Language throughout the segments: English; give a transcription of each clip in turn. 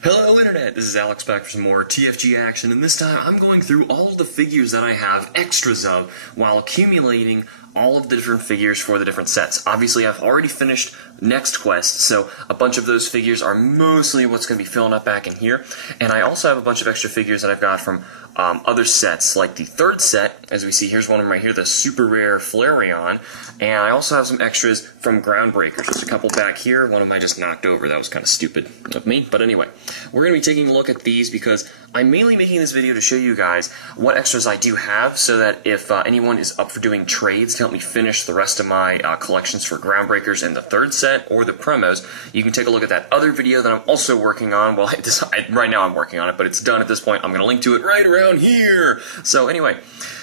Hello Internet, this is Alex back for some more TFG action, and this time I'm going through all of the figures that I have extras of while accumulating all of the different figures for the different sets. Obviously I've already finished Next Quest, so a bunch of those figures are mostly what's going to be filling up back in here, and I also have a bunch of extra figures that I've got from other sets, like the third set. As we see, here's one of them right here, the super rare Flareon, and I also have some extras from Groundbreakers. Just a couple back here. One of them I just knocked over. That was kind of stupid of me, but anyway, we're going to be taking a look at these because I'm mainly making this video to show you guys what extras I do have, so that if anyone is up for doing trades to help me finish the rest of my collections for Groundbreakers in the third set or the promos, you can take a look at that other video that I'm also working on. Well, right now I'm working on it, but it's done at this point. I'm going to link to it right around here. So anyway,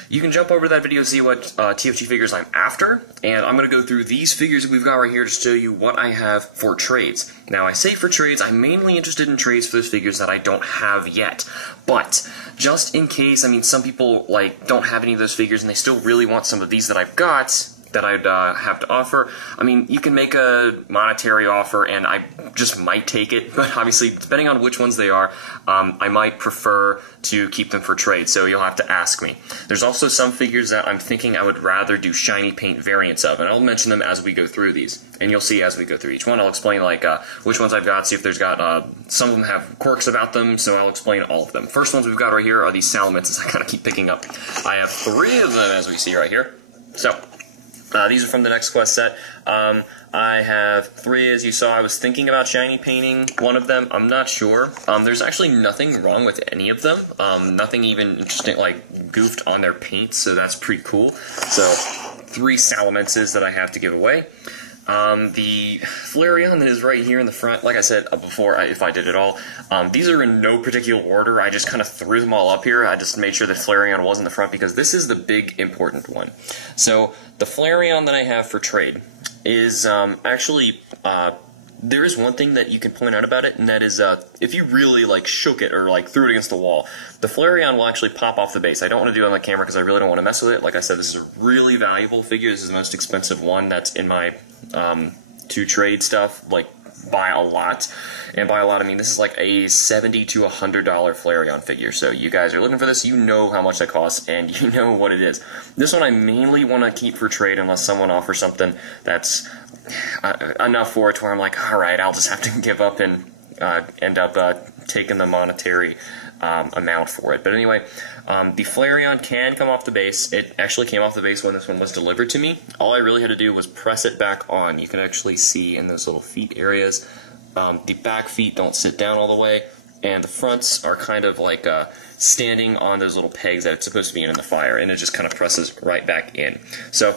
you can jump over to that video and see what TFG figures I'm after, and I'm going to go through these figures that we've got right here to show you what I have for trades. Now, I say for trades, I'm mainly interested in trades for those figures that I don't have yet, but just in case, I mean, some people don't have any of those figures and they still really want some of these that I've got that I'd have to offer. I mean, you can make a monetary offer and I just might take it, but obviously, depending on which ones they are, I might prefer to keep them for trade, so you'll have to ask me. There's also some figures that I'm thinking I would rather do shiny paint variants of, and I'll mention them as we go through these, and you'll see as we go through each one. I'll explain which ones I've got, see if there's got, some of them have quirks about them, so I'll explain all of them. First ones we've got right here are these Salamence I kind of keep picking up. I have 3 of them as we see right here. So, these are from the Next Quest set. I have 3, as you saw. I was thinking about shiny painting one of them. I'm not sure. There's actually nothing wrong with any of them. Nothing even interesting, goofed on their paint, so that's pretty cool. So, 3 Salamences that I have to give away. The Flareon that is right here in the front, like I said before, if I did it all, these are in no particular order. I just kind of threw them all up here. I just made sure that Flareon was in the front because this is the big important one. So, the Flareon that I have for trade is actually, there is one thing that you can point out about it, and that is if you really shook it or threw it against the wall, the Flareon will actually pop off the base. I don't want to do it on the camera because I really don't want to mess with it. Like I said, this is a really valuable figure. This is the most expensive one that's in my to trade stuff, by a lot. And by a lot, I mean this is like a $70 to $100 Flareon figure. So you guys are looking for this, you know how much that costs, and you know what it is. This one I mainly want to keep for trade unless someone offers something that's enough for it to where I'm like, alright, I'll just have to give up and end up taking the monetary amount for it. But anyway, the Flareon can come off the base. It actually came off the base when this one was delivered to me. All I really had to do was press it back on. You can actually see in those little feet areas, the back feet don't sit down all the way, and the fronts are kind of standing on those little pegs that it's supposed to be in the fire, and it just kind of presses right back in. So,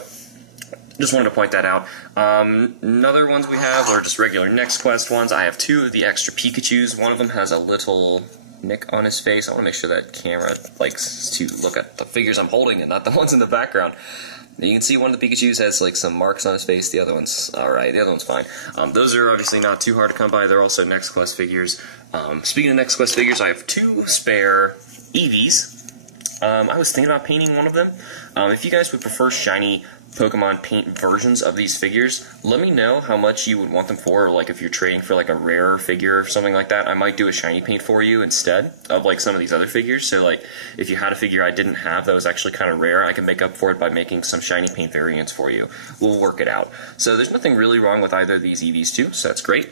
just wanted to point that out. Another ones we have are just regular Next Quest ones. I have 2 of the extra Pikachus. One of them has a little nick on his face. I want to make sure that camera likes to look at the figures I'm holding and not the ones in the background. You can see one of the Pikachus has some marks on his face. The other one's alright. The other one's fine. Those are obviously not too hard to come by. They're also Next Quest figures. Speaking of Next Quest figures, I have 2 spare Eevees. I was thinking about painting one of them. If you guys would prefer shiny Pokemon paint versions of these figures, let me know how much you would want them for, or if you're trading for a rarer figure or something like that. I might do a shiny paint for you instead of some of these other figures. So if you had a figure I didn't have that was actually kind of rare, I can make up for it by making some shiny paint variants for you. We'll work it out. So there's nothing really wrong with either of these Eevees too, so that's great.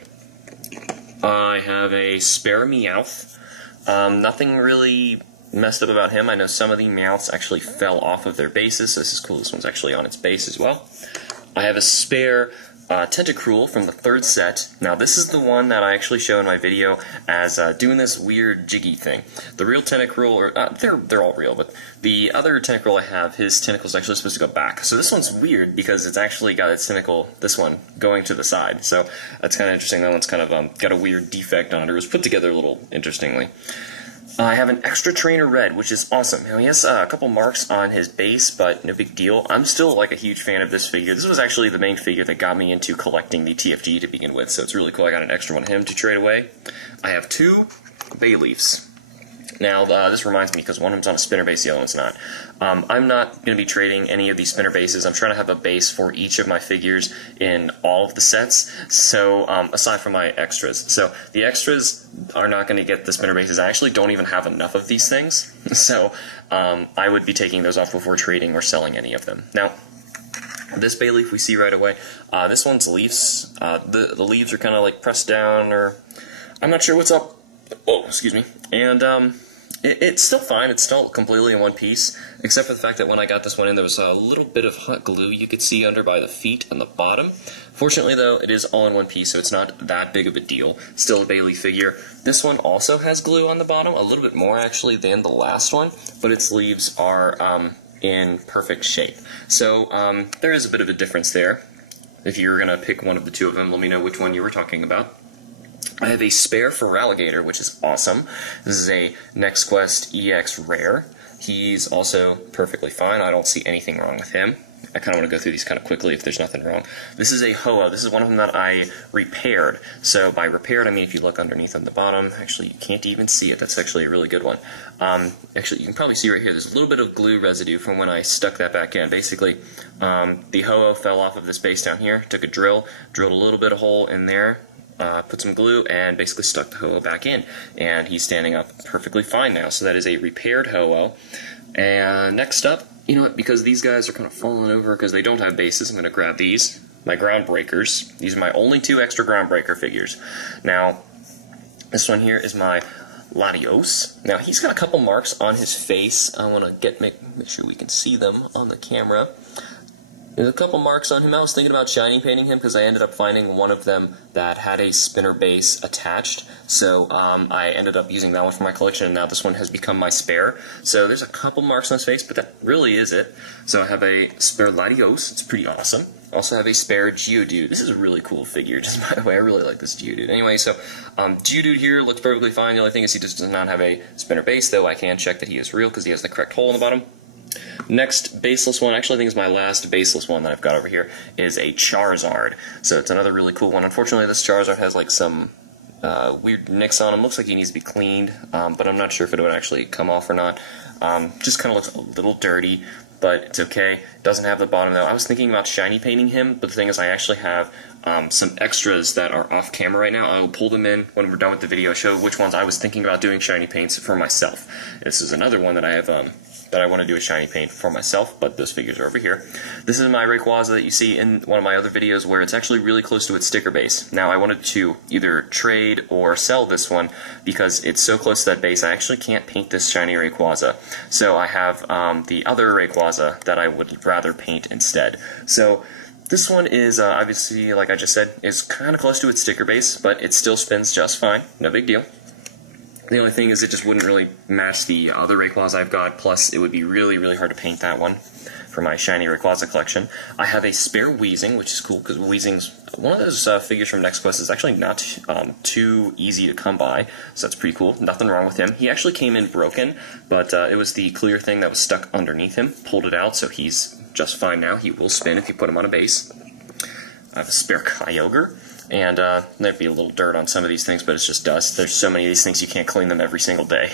I have a spare Meowth. Nothing really messed up about him. I know some of the Meowths actually fell off of their bases, so this is cool. This one's actually on its base as well. I have a spare Tentacruel from the third set. Now this is the one that I actually show in my video as doing this weird jiggy thing. The real Tentacruel, they're all real, but the other Tentacruel I have, his tentacle's actually supposed to go back. So this one's weird because it's actually got its tentacle, this one, going to the side. So that's kind of interesting. That one's kind of got a weird defect on it. It was put together a little interestingly. I have an extra Trainer Red, which is awesome. Now, he has a couple marks on his base, but no big deal. I'm still a huge fan of this figure. This was actually the main figure that got me into collecting the TFG to begin with, so it's really cool. I got an extra one of him to trade away. I have 2 Bayleefs. Now, this reminds me, because one of them's on a spinner base, the other one's not. I'm not going to be trading any of these spinner bases. I'm trying to have a base for each of my figures in all of the sets, so aside from my extras. So the extras are not going to get the spinner bases. I actually don't even have enough of these things, so I would be taking those off before trading or selling any of them. Now, this bay leaf we see right away, this one's leaves. The leaves are kind of like pressed down, or I'm not sure what's up. Oh, excuse me. And it's still fine. It's still completely in one piece, except for the fact that when I got this one in, there was a little bit of hot glue you could see under by the feet and the bottom. Fortunately, though, it is all in one piece, so it's not that big of a deal. Still a Bailey figure. This one also has glue on the bottom, a little bit more actually than the last one, but its leaves are in perfect shape. So there is a bit of a difference there. If you were going to pick one of the two of them, let me know which one you were talking about. I have a spare Feraligatr, which is awesome. This is a Next Quest EX Rare. He's also perfectly fine. I don't see anything wrong with him. I kind of want to go through these kind of quickly if there's nothing wrong. This is a Ho-Oh. This is one of them that I repaired. So by repaired, I mean if you look underneath on the bottom, actually you can't even see it. That's actually a really good one. Actually, you can probably see right here, there's a little bit of glue residue from when I stuck that back in. Basically, the Ho-Oh fell off of this base down here, took a drilled a little bit of hole in there, put some glue, and basically stuck the Ho-Oh back in. And he's standing up perfectly fine now. So that is a repaired Ho-Oh. And next up, you know what, because these guys are kind of falling over because they don't have bases, I'm going to grab these, my Groundbreakers. These are my only two extra Groundbreaker figures. Now, this one here is my Latios. Now, he's got a couple marks on his face. I want to make sure we can see them on the camera. There's a couple marks on him. I was thinking about shiny painting him because I ended up finding one of them that had a spinner base attached. So I ended up using that one for my collection, and now this one has become my spare. So there's a couple marks on his face, but that really is it. So I have a spare Latios. It's pretty awesome. I also have a spare Geodude. This is a really cool figure, just by the way. I really like this Geodude. Anyway, so Geodude here looks perfectly fine. The only thing is he just does not have a spinner base, though I can check that he is real because he has the correct hole in the bottom. Next baseless one, actually I think is my last baseless one that I've got over here, is a Charizard. So it's another really cool one. Unfortunately, this Charizard has like some weird nicks on him. Looks like he needs to be cleaned, but I'm not sure if it would actually come off or not. Just kind of looks a little dirty, but it's okay. Doesn't have the bottom though. I was thinking about shiny painting him, but the thing is I actually have some extras that are off camera right now. I will pull them in when we're done with the video, show which ones I was thinking about doing shiny paints for myself. This is another one that I have that I want to do a shiny paint for myself, but those figures are over here. This is my Rayquaza that you see in one of my other videos where it's actually really close to its sticker base. Now I wanted to either trade or sell this one because it's so close to that base I actually can't paint this shiny Rayquaza. So I have the other Rayquaza that I would rather paint instead. So this one is obviously, like I just said, is kind of close to its sticker base, but it still spins just fine. No big deal. The only thing is it just wouldn't really match the other Rayquaza I've got, plus it would be really, really hard to paint that one for my shiny Rayquaza collection. I have a spare Weezing, which is cool, because Weezing's one of those figures from Next Quest is actually not too easy to come by, so that's pretty cool. Nothing wrong with him. He actually came in broken, but it was the clear thing that was stuck underneath him. Pulled it out, so he's just fine now. He will spin if you put him on a base. I have a spare Kyogre. And there'd be a little dirt on some of these things, but it's just dust. There's so many of these things you can't clean them every single day.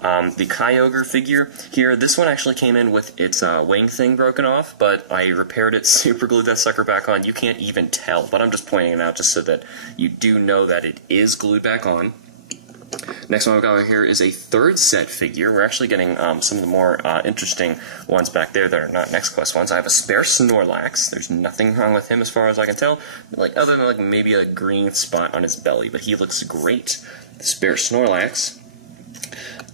The Kyogre figure here, this one actually came in with its wing thing broken off, but I repaired it, super glued that sucker back on. You can't even tell, but I'm just pointing it out just so that you do know that it is glued back on. Next one I've got over here is a third set figure. We're actually getting some of the more interesting ones back there that are not Next Quest ones. I have a spare Snorlax. There's nothing wrong with him as far as I can tell, like other than like maybe a green spot on his belly, but he looks great. Spare Snorlax.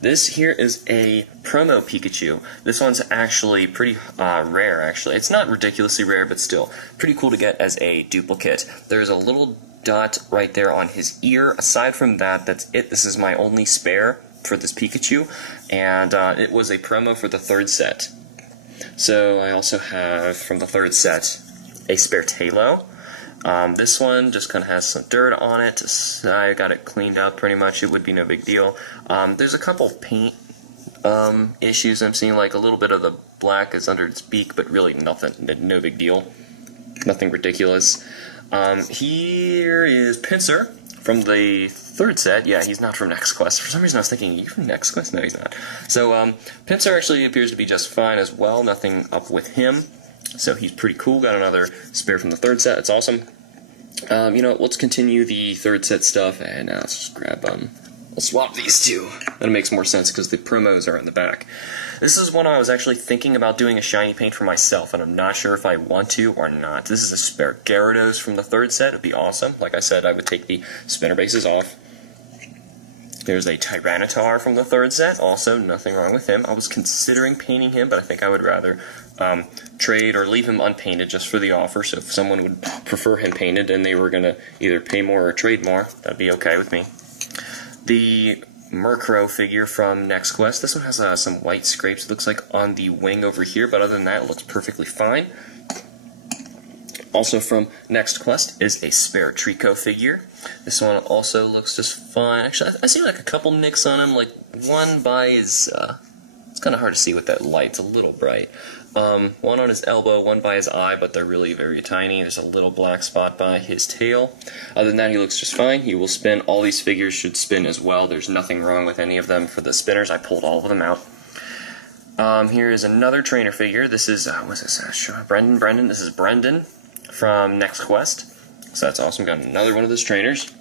This here is a promo Pikachu. This one's actually pretty rare, actually. It's not ridiculously rare, but still pretty cool to get as a duplicate. There's a little dot right there on his ear. Aside from that, that's it. This is my only spare for this Pikachu, and it was a promo for the third set. So I also have, from the third set, a spare Taillow. This one just kind of has some dirt on it. I got it cleaned out pretty much. It would be no big deal. There's a couple paint issues I'm seeing, like a little bit of the black is under its beak, but really nothing, no big deal. Nothing ridiculous. Here is Pinsir from the third set. Yeah, he's not from Next Quest. For some reason I was thinking, are you from Next Quest? No, he's not. So, Pinsir actually appears to be just fine as well. Nothing up with him. So he's pretty cool. Got another spare from the third set. It's awesome. You know, let's continue the third set stuff, and let's just grab, we'll swap these two. That makes more sense because the promos are in the back. This is one I was actually thinking about doing a shiny paint for myself, and I'm not sure if I want to or not. This is a spare Gyarados from the third set. It'd be awesome. Like I said, I would take the spinner bases off. There's a Tyranitar from the third set. Also, nothing wrong with him. I was considering painting him, but I think I would rather trade or leave him unpainted just for the offer. So if someone would prefer him painted and they were going to either pay more or trade more, that'd be okay with me. The Murkrow figure from Next Quest. This one has some white scrapes, it looks like, on the wing over here, but other than that, it looks perfectly fine. Also from Next Quest is a spare Trico figure. This one also looks just fine. Actually, I see like a couple nicks on him, like one by his, it's kind of hard to see with that light, it's a little bright. One on his elbow, one by his eye, but they're really very tiny. There's a little black spot by his tail. Other than that, he looks just fine. He will spin. All these figures should spin as well. There's nothing wrong with any of them for the spinners. I pulled all of them out. Here is another trainer figure. This is, what's this? Brendan. This is Brendan from Next Quest. So that's awesome. Got another one of those trainers.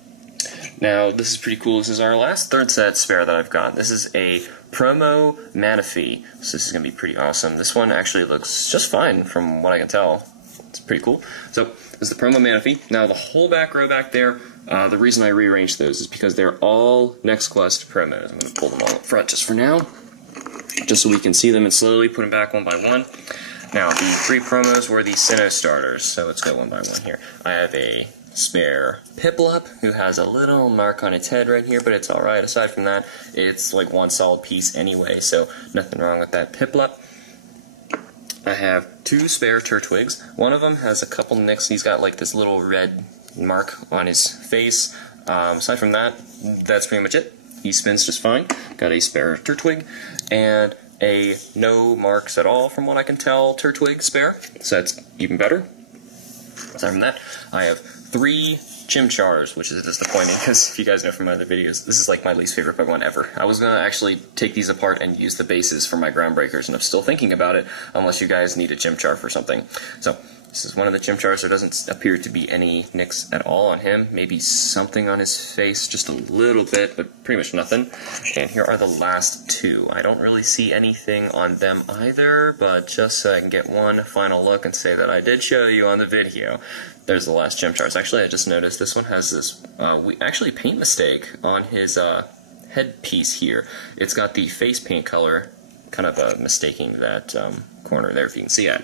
Now, this is pretty cool. This is our last third set spare that I've got. This is a promo Manaphy. So this is going to be pretty awesome. This one actually looks just fine from what I can tell. It's pretty cool. So, this is the promo Manaphy. Now, the whole back row back there, the reason I rearranged those is because they're all Next Quest promos. I'm going to pull them all up front just for now, just so we can see them and slowly put them back one by one. Now, the three promos were the Sinnoh starters, so let's go one by one here. I have a spare Piplup, who has a little mark on its head right here, but it's alright. Aside from that, it's like one solid piece anyway, so nothing wrong with that Piplup. I have two spare Turtwigs. One of them has a couple nicks. He's got like this little red mark on his face. Aside from that, that's pretty much it. He spins just fine. Got a spare Turtwig, and a no marks at all, from what I can tell, Turtwig spare, so that's even better. Aside from that, I have three Chimchars, which is disappointing, because if you guys know from my other videos, this is like my least favorite Pokemon ever. I was going to actually take these apart and use the bases for my Groundbreakers, and I'm still thinking about it, unless you guys need a Chimchar for something. So, this is one of the Chimchars. There doesn't appear to be any nicks at all on him. Maybe something on his face, just a little bit, but pretty much nothing. And here are the last two. I don't really see anything on them either, but just so I can get one final look and say that I did show you on the video. There's the last Chimchars. Actually, I just noticed this one has this actually paint mistake on his headpiece here. It's got the face paint color kind of mistaking that corner there, if you can see it.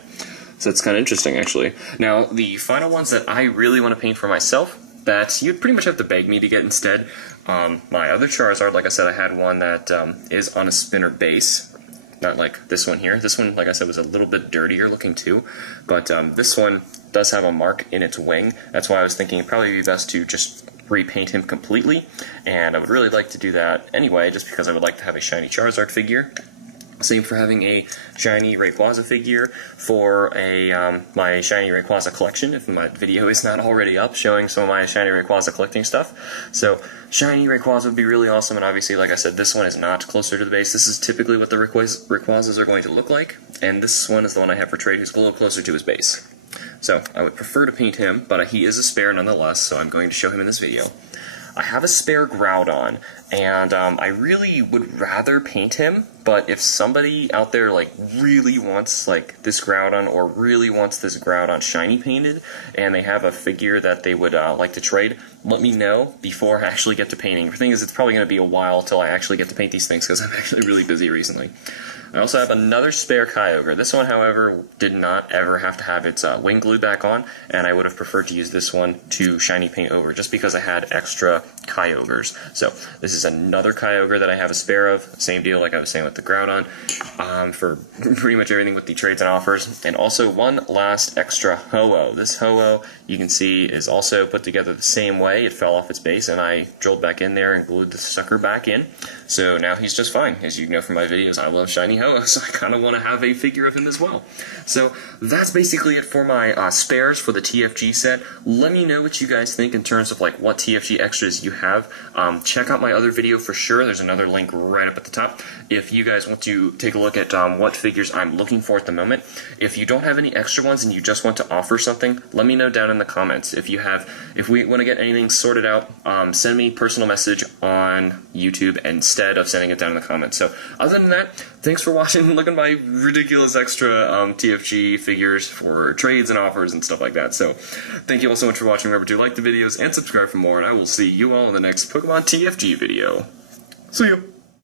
So it's kind of interesting, actually. Now, the final ones that I really want to paint for myself, that you'd pretty much have to beg me to get instead. My other Charizard, like I said, I had one that is on a spinner base. Not like this one here. This one, like I said, was a little bit dirtier looking too. But this one does have a mark in its wing. That's why I was thinking it'd probably be best to just repaint him completely. And I would really like to do that anyway, just because I would like to have a shiny Charizard figure. Same for having a shiny Rayquaza figure for my shiny Rayquaza collection, if my video is not already up showing some of my shiny Rayquaza collecting stuff. So shiny Rayquaza would be really awesome, and obviously, like I said, this one is not closer to the base. This is typically what the Rayquazas are going to look like, and this one is the one I have for trade, who's a little closer to his base. So I would prefer to paint him, but he is a spare nonetheless, so I'm going to show him in this video. I have a spare Groudon, and I really would rather paint him, but if somebody out there like really wants like this Groudon or really wants this Groudon shiny painted, and they have a figure that they would like to trade, let me know before I actually get to painting. The thing is, it's probably going to be a while till I actually get to paint these things, because I'm actually really busy recently. I also have another spare Kyogre. This one, however, did not ever have to have its wing glued back on, and I would have preferred to use this one to shiny paint over, just because I had extra Kyogres. So, this is is another Kyogre that I have a spare of. Same deal like I was saying with the Groudon, for pretty much everything with the trades and offers. And also one last extra Ho-Oh. This Ho-Oh, you can see, is also put together the same way. It fell off its base, and I drilled back in there and glued the sucker back in. So now he's just fine. As you know from my videos, I love shiny Ho-Oh, so I kind of want to have a figure of him as well. So that's basically it for my spares for the TFG set. Let me know what you guys think in terms of like what TFG extras you have. Check out my other video for sure. There's another link right up at the top if you guys want to take a look at what figures I'm looking for at the moment. If you don't have any extra ones and you just want to offer something, let me know down in the comments. If we want to get anything sorted out, send me a personal message on YouTube instead of sending it down in the comments. So other than that, thanks for watching and looking at my ridiculous extra TFG figures for trades and offers and stuff like that. So thank you all so much for watching. Remember to like the videos and subscribe for more, and I will see you all in the next Pokemon TFG video. See you!